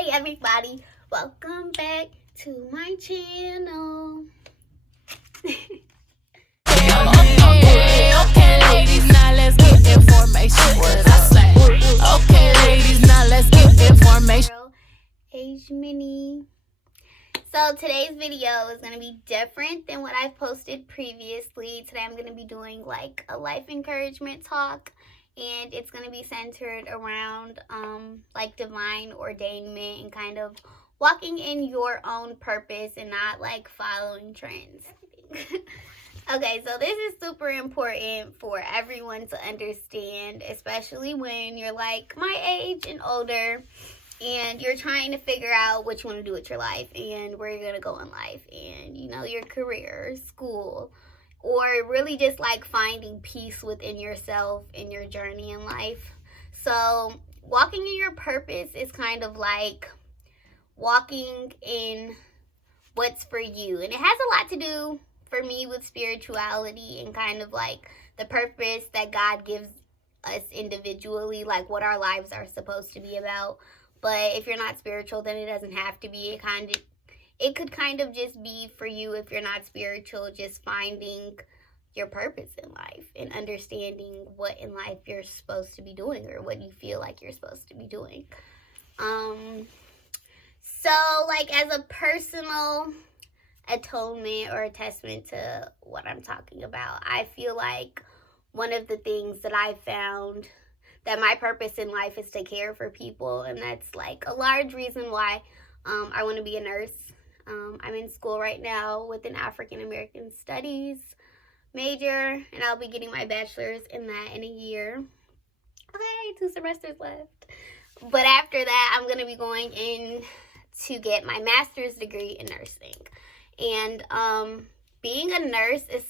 Hey everybody, welcome back to my channel. Okay, ladies, now let's get information. What I say? Okay, ladies, now let's get information. AishMinnie. So today's video is going to be different than what I've posted previously. Today I'm going to be doing like a life encouragement talk, and it's going to be centered around like divine ordainment and kind of walking in your own purpose and not like following trends. Okay, so this is super important for everyone to understand, especially when you're like my age and older and you're trying to figure out what you want to do with your life and where you're going to go in life and, you know, your career, school, or really just like finding peace within yourself in your journey in life. So walking in your purpose is kind of like walking in what's for you. And it has a lot to do for me with spirituality and kind of like the purpose that God gives us individually, like what our lives are supposed to be about. But if you're not spiritual, then it doesn't have to be. It could kind of just be for you if you're not spiritual, just finding your purpose in life and understanding what in life you're supposed to be doing or what you feel like you're supposed to be doing. So like as a personal atonement or a testament to what I'm talking about, I feel like one of the things that I found that my purpose in life is to care for people, and that's like a large reason why I want to be a nurse. I'm in school right now with an African American Studies major, and I'll be getting my bachelor's in that in a year. Okay, 2 semesters left. But after that, I'm going to be going in to get my master's degree in nursing. And being a nurse is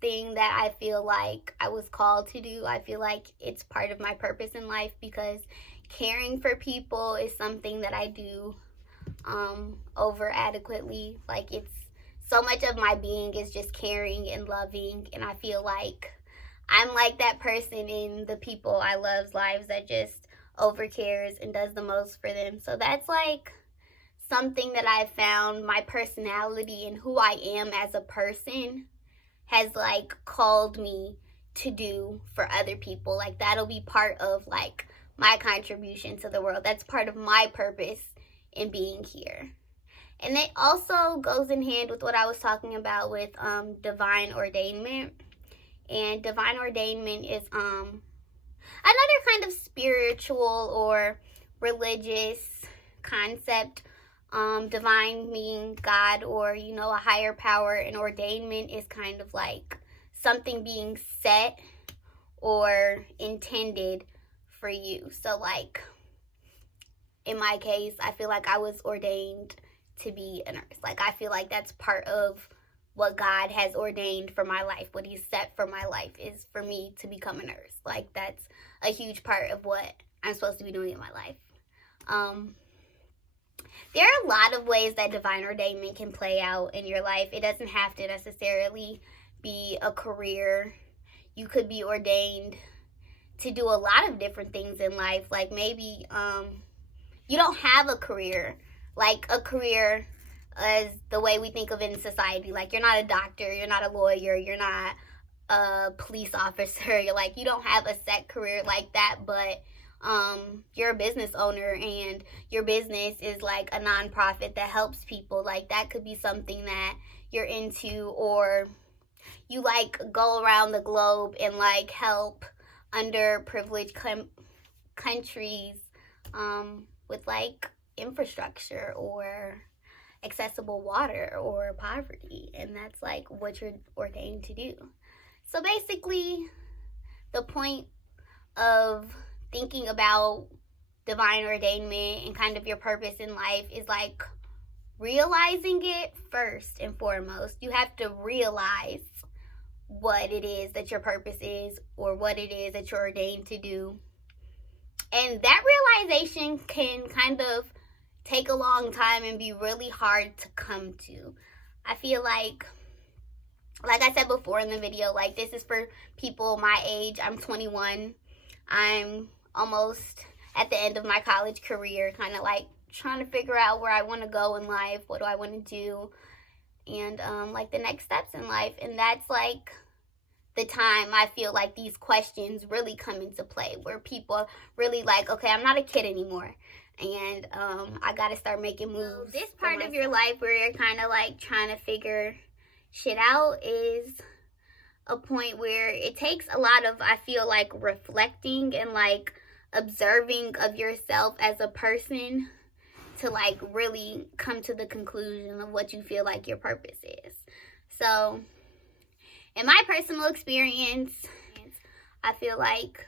thing that I feel like I was called to do. I feel like it's part of my purpose in life because caring for people is something that I do over adequately. Like it's so much of my being is just caring and loving, and I feel like I'm like that person in the people I love's lives that just over cares and does the most for them. So that's like something that I found my personality and who I am as a person has like called me to do for other people. Like that'll be part of like my contribution to the world. That's part of my purpose in being here. And it also goes in hand with what I was talking about with divine ordainment. And divine ordainment is another kind of spiritual or religious concept. Divine meaning God or, you know, a higher power, and ordainment is kind of like something being set or intended for you. So like in my case, I feel like I was ordained to be a nurse. Like I feel like that's part of what God has ordained for my life. What He's set for my life is for me to become a nurse. Like that's a huge part of what I'm supposed to be doing in my life. There are a lot of ways that divine ordainment can play out in your life. It doesn't have to necessarily be a career. You could be ordained to do a lot of different things in life. Like maybe you don't have a career. Like a career as the way we think of it in society. Like you're not a doctor, you're not a lawyer, you're not a police officer. You're like, you don't have a set career like that, but you're a business owner and your business is like a nonprofit that helps people. Like that could be something that you're into, or you like go around the globe and like help underprivileged countries with like infrastructure or accessible water or poverty, and that's like what you're ordained to do. So basically the point of thinking about divine ordainment and kind of your purpose in life is like realizing it first and foremost. You have to realize what it is that your purpose is or what it is that you're ordained to do. And that realization can kind of take a long time and be really hard to come to. I feel like I said before in the video, like this is for people my age. I'm 21. I'm almost at the end of my college career, kind of like trying to figure out where I want to go in life, what do I want to do, and like the next steps in life. And that's like the time I feel like these questions really come into play, where people really like, okay, I'm not a kid anymore, and I gotta start making moves. This part of your life where you're kind of like trying to figure shit out is a point where it takes a lot of, I feel like, reflecting and like observing of yourself as a person to like really come to the conclusion of what you feel like your purpose is. So in my personal experience, I feel like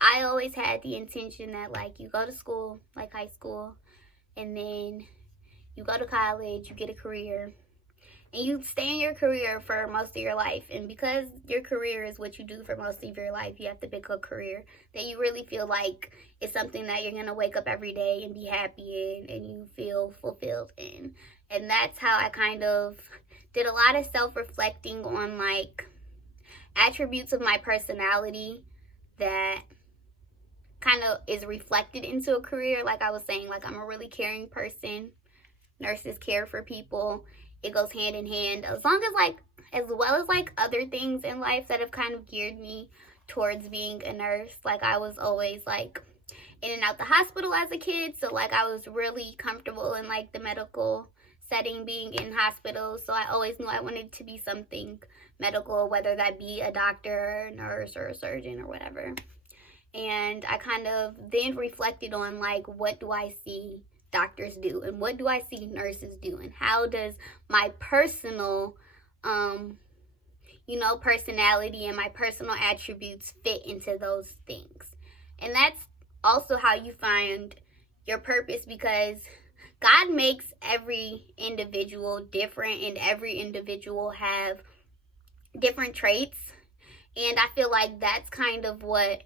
I always had the intention that like you go to school, like high school, and then you go to college, you get a career, and you stay in your career for most of your life. And because your career is what you do for most of your life, you have to pick a career that you really feel like is something that you're going to wake up every day and be happy in and you feel fulfilled in. And that's how I kind of did a lot of self-reflecting on like attributes of my personality that kind of is reflected into a career. Like I was saying, like I'm a really caring person. Nurses care for people. It goes hand in hand, as well as like other things in life that have kind of geared me towards being a nurse. Like I was always like in and out the hospital as a kid, so like I was really comfortable in like the medical setting, being in hospitals. So I always knew I wanted to be something medical, whether that be a doctor or a nurse or a surgeon or whatever. And I kind of then reflected on like, what do I see doctors do and what do I see nurses do, and how does my personal personality and my personal attributes fit into those things. And that's also how you find your purpose, because God makes every individual different and every individual have different traits, and I feel like that's kind of what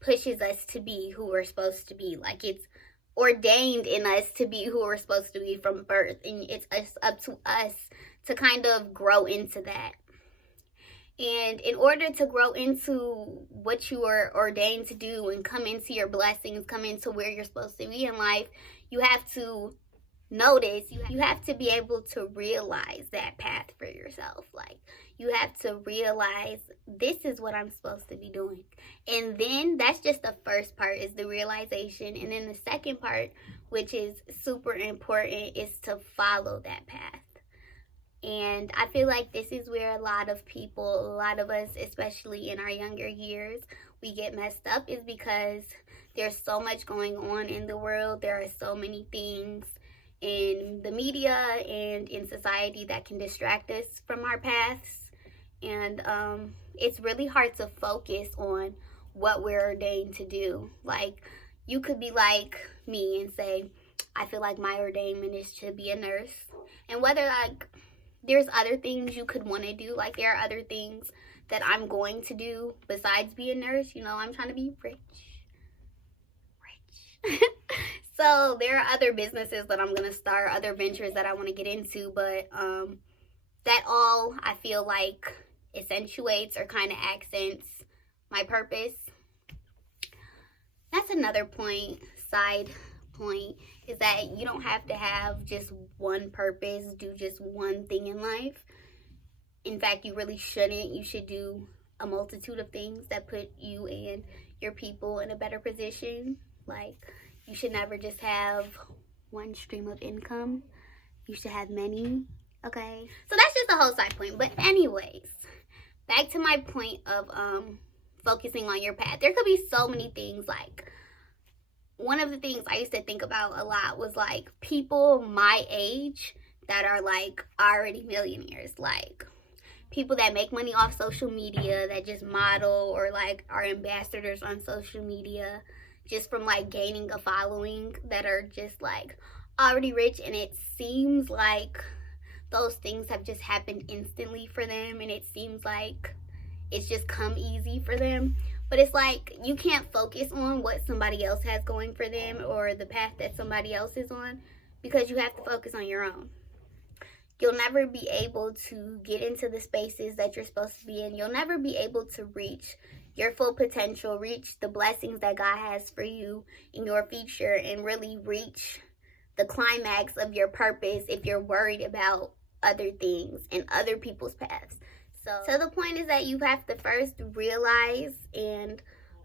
pushes us to be who we're supposed to be. Like it's ordained in us to be who we're supposed to be from birth, and it's up to us to kind of grow into that. And in order to grow into what you are ordained to do and come into your blessings, come into where you're supposed to be in life, you have to notice, you have to be able to realize that path for yourself. Like you have to realize, this is what I'm supposed to be doing. And then that's just the first part, is the realization. And then the second part, which is super important, is to follow that path. And I feel like this is where a lot of us, especially in our younger years, we get messed up, is because there's so much going on in the world. There are so many things in the media and in society that can distract us from our paths. And it's really hard to focus on what we're ordained to do. Like, you could be like me and say, I feel like my ordainment is to be a nurse. And whether like there's other things you could want to do, like there are other things that I'm going to do besides be a nurse. You know, I'm trying to be rich. So there are other businesses that I'm going to start, other ventures that I want to get into, but that all I feel like accentuates or kind of accents my purpose. That's another point, side point, is that you don't have to have just one purpose, do just one thing in life. In fact, you really shouldn't. You should do a multitude of things that put you and your people in a better position. Like, you should never just have one stream of income. You should have many, okay? So that's just a whole side point. But anyways, back to my point of focusing on your path. There could be so many things. Like, one of the things I used to think about a lot was like people my age that are like already millionaires. Like people that make money off social media, that just model or like are ambassadors on social media, just from like gaining a following, that are just like already rich. And it seems like those things have just happened instantly for them, and it seems like it's just come easy for them. But it's like, you can't focus on what somebody else has going for them or the path that somebody else is on, because you have to focus on your own. You'll never be able to get into the spaces that you're supposed to be in. You'll never be able to reach your full potential, reach the blessings that God has for you in your future, and really reach the climax of your purpose if you're worried about other things and other people's paths. So the point is that you have to first realize and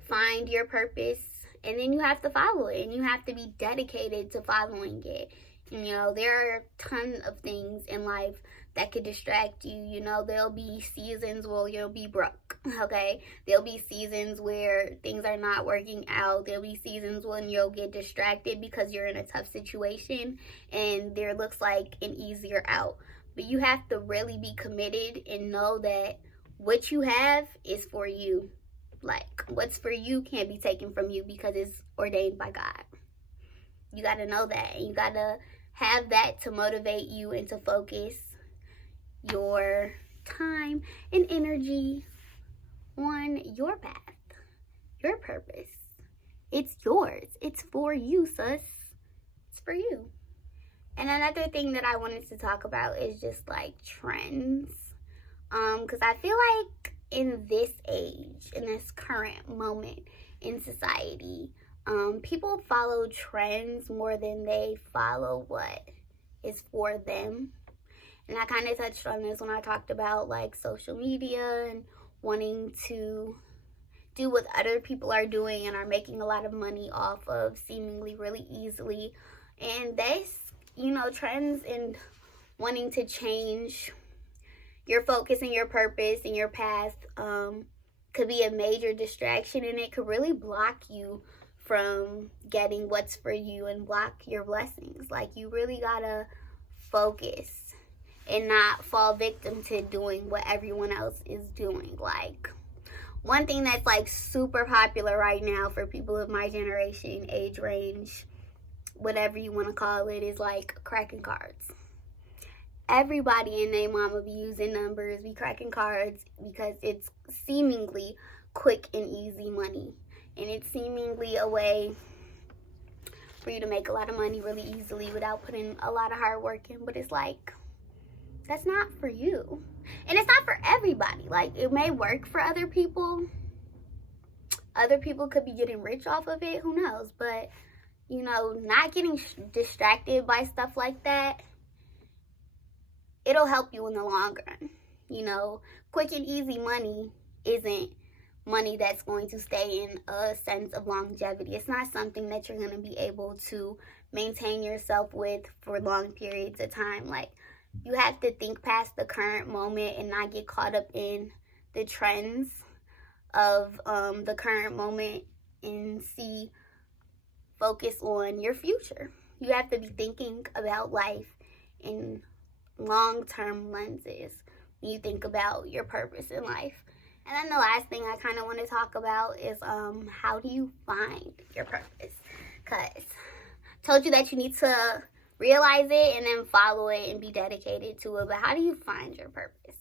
find your purpose, and then you have to follow it, and you have to be dedicated to following it. You know, there are tons of things in life that could distract you. You know, there'll be seasons where you'll be broke, okay? There'll be seasons where things are not working out. There'll be seasons when you'll get distracted because you're in a tough situation and there looks like an easier out. But you have to really be committed and know that what you have is for you. Like, what's for you can't be taken from you because it's ordained by God. You got to know that. And you got to have that to motivate you and to focus your time and energy on your path, your purpose. It's yours. It's for you, sis. It's for you. And another thing that I wanted to talk about is just like trends. Because I feel like in this age, in this current moment in society, people follow trends more than they follow what is for them. And I kind of touched on this when I talked about like social media and wanting to do what other people are doing and are making a lot of money off of seemingly really easily. And this, you know, trends and wanting to change your focus and your purpose and your path could be a major distraction, and it could really block you from getting what's for you and block your blessings. Like, you really gotta focus and not fall victim to doing what everyone else is doing. Like, one thing that's like super popular right now for people of my generation, age range, whatever you want to call it, is like cracking cards. Everybody and their mama be using numbers, be cracking cards, because it's seemingly quick and easy money. And it's seemingly a way for you to make a lot of money really easily without putting a lot of hard work in. But it's like, that's not for you. And it's not for everybody. Like, it may work for other people. Other people could be getting rich off of it. Who knows? But, you know, not getting distracted by stuff like that, it'll help you in the long run. You know, quick and easy money isn't money that's going to stay in a sense of longevity. It's not something that you're going to be able to maintain yourself with for long periods of time. Like, you have to think past the current moment and not get caught up in the trends of the current moment, and focus on your future. You have to be thinking about life in long-term lenses when you think about your purpose in life. And then the last thing I kind of want to talk about is how do you find your purpose? Because I told you that you need to realize it and then follow it and be dedicated to it. But how do you find your purpose?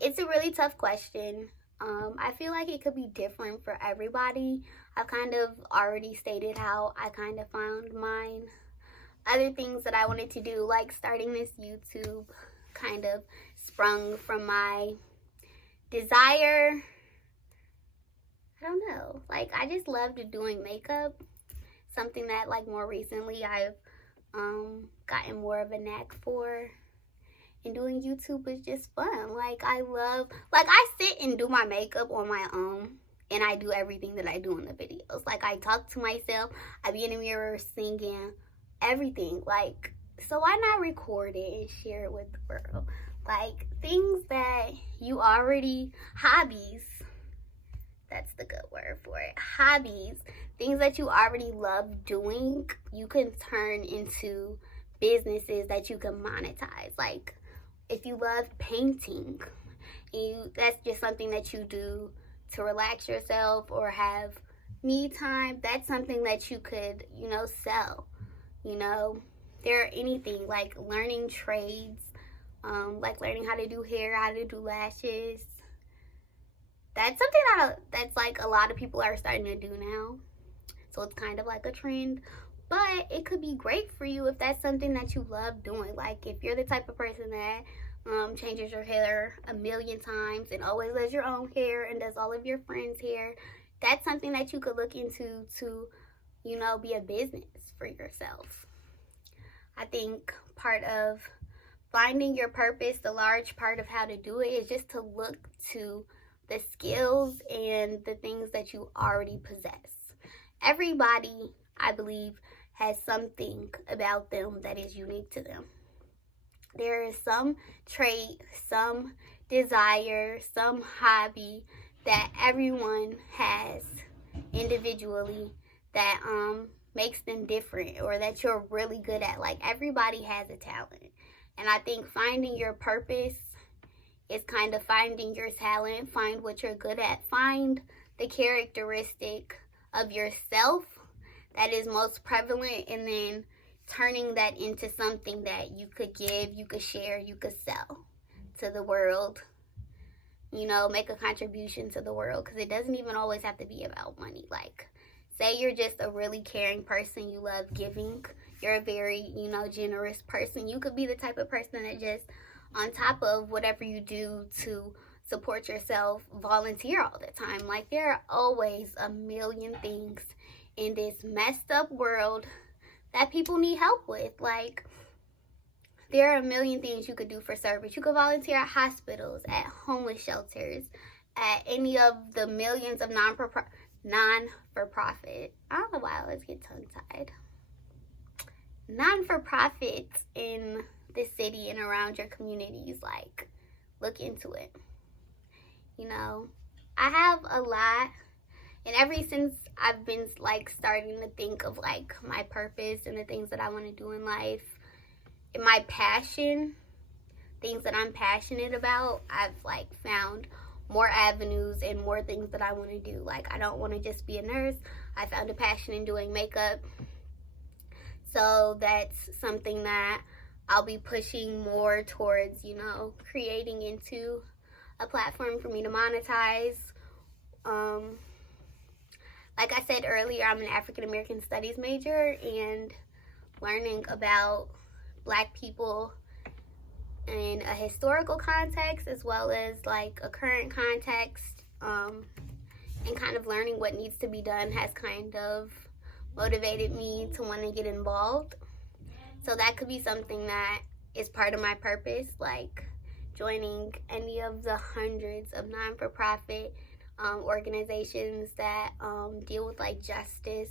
It's a really tough question. I feel like it could be different for everybody. I've kind of already stated how I kind of found mine. Other things that I wanted to do, like starting this YouTube, kind of sprung from my desire. I don't know. Like, I just loved doing makeup. Something that, like, more recently I've gotten more of a knack for. And doing YouTube is just fun. Like, I sit and do my makeup on my own. And I do everything that I do in the videos. Like, I talk to myself. I be in the mirror singing. Everything. Like, so why not record it and share it with the world? Like, things that you already, hobbies, that's the good word for it, hobbies, things that you already love doing, you can turn into businesses that you can monetize. Like, if you love painting, that's just something that you do to relax yourself or have me time, that's something that you could, you know, sell. You know, there are anything, like learning trades, like learning how to do hair, how to do lashes. That's something that's like a lot of people are starting to do now. So it's kind of like a trend. But it could be great for you if that's something that you love doing. Like, if you're the type of person that changes your hair a million times and always does your own hair and does all of your friends' hair. That's something that you could look into to, you know, be a business for yourself. I think part of finding your purpose, the large part of how to do it, is just to look to the skills and the things that you already possess. Everybody, I believe, has something about them that is unique to them. There is some trait, some desire, some hobby that everyone has individually that makes them different, or that you're really good at. Like, everybody has a talent. And I think finding your purpose is kind of finding your talent. Find what you're good at. Find the characteristic of yourself that is most prevalent, and then turning that into something that you could give, you could share, you could sell to the world. You know, make a contribution to the world, because it doesn't even always have to be about money. Like, say you're just a really caring person, you love giving, you're a very, you know, generous person. You could be the type of person that just, on top of whatever you do to support yourself, volunteer all the time. Like, there are always a million things in this messed up world that people need help with. Like, there are a million things you could do for service. You could volunteer at hospitals, at homeless shelters, at any of the millions of non-for-profit. I don't know why I always get tongue-tied. Non-for-profits in the city and around your communities. Like, look into it. You know, I have a lot. And ever since I've been, like, starting to think of, like, my purpose and the things that I want to do in life, and my passion, things that I'm passionate about, I've, like, found more avenues and more things that I want to do. Like, I don't want to just be a nurse. I found a passion in doing makeup. So that's something that I'll be pushing more towards, you know, creating into a platform for me to monetize. Like I said earlier, I'm an African American Studies major, and learning about Black people in a historical context as well as like a current context, and kind of learning what needs to be done has kind of motivated me to want to get involved. So that could be something that is part of my purpose, like joining any of the hundreds of non-for-profit organizations that deal with like justice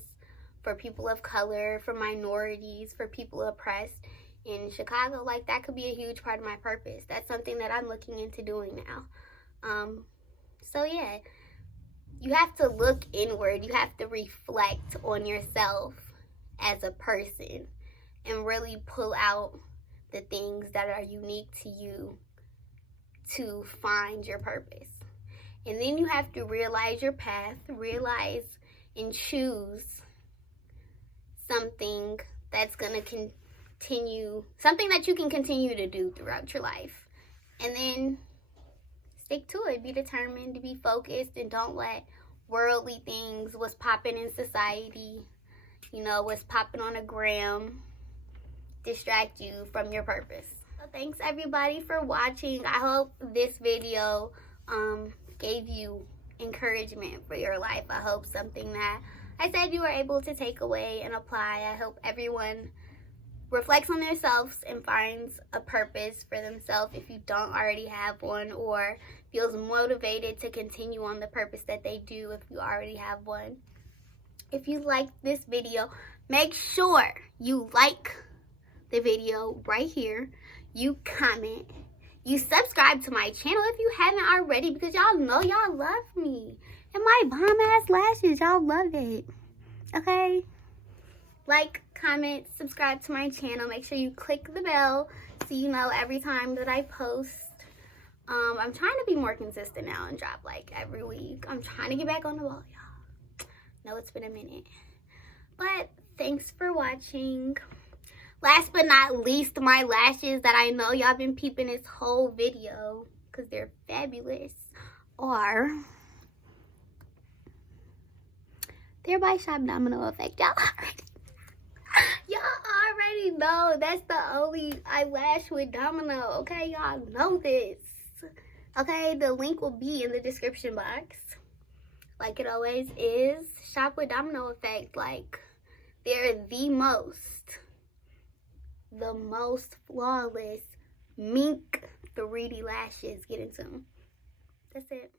for people of color, for minorities, for people oppressed in Chicago. Like, that could be a huge part of my purpose. That's something that I'm looking into doing now. So yeah, you have to look inward. You have to reflect on yourself as a person and really pull out the things that are unique to you to find your purpose. And then you have to realize your path, realize and choose something that's going to continue, something that you can continue to do throughout your life. And then stick to it. Be determined, to be focused, and don't let worldly things, what's popping in society, you know, what's popping on a gram, distract you from your purpose. So thanks everybody for watching. I hope this video gave you encouragement for your life. I hope something that I said you were able to take away and apply. I hope everyone reflects on themselves and finds a purpose for themselves if you don't already have one, or feels motivated to continue on the purpose that they do if you already have one. If you liked this video, make sure you like the video right here. You comment. You subscribe to my channel if you haven't already, because y'all know y'all love me. And my bomb ass lashes, y'all love it. Okay? Like, comment, subscribe to my channel. Make sure you click the bell so you know every time that I post. I'm trying to be more consistent now and drop like every week. I'm trying to get back on the ball, y'all. No, it's been a minute. But thanks for watching. Last but not least, my lashes that I know y'all been peeping this whole video because they're fabulous are they're by Shop Domino Effect. Y'all already No, that's the only eyelash with Domino. Okay, y'all know this. Okay, the link will be in the description box. Like it always is. Shop with Domino Effect. Like, they're the most flawless mink 3D lashes. Get into them. That's it.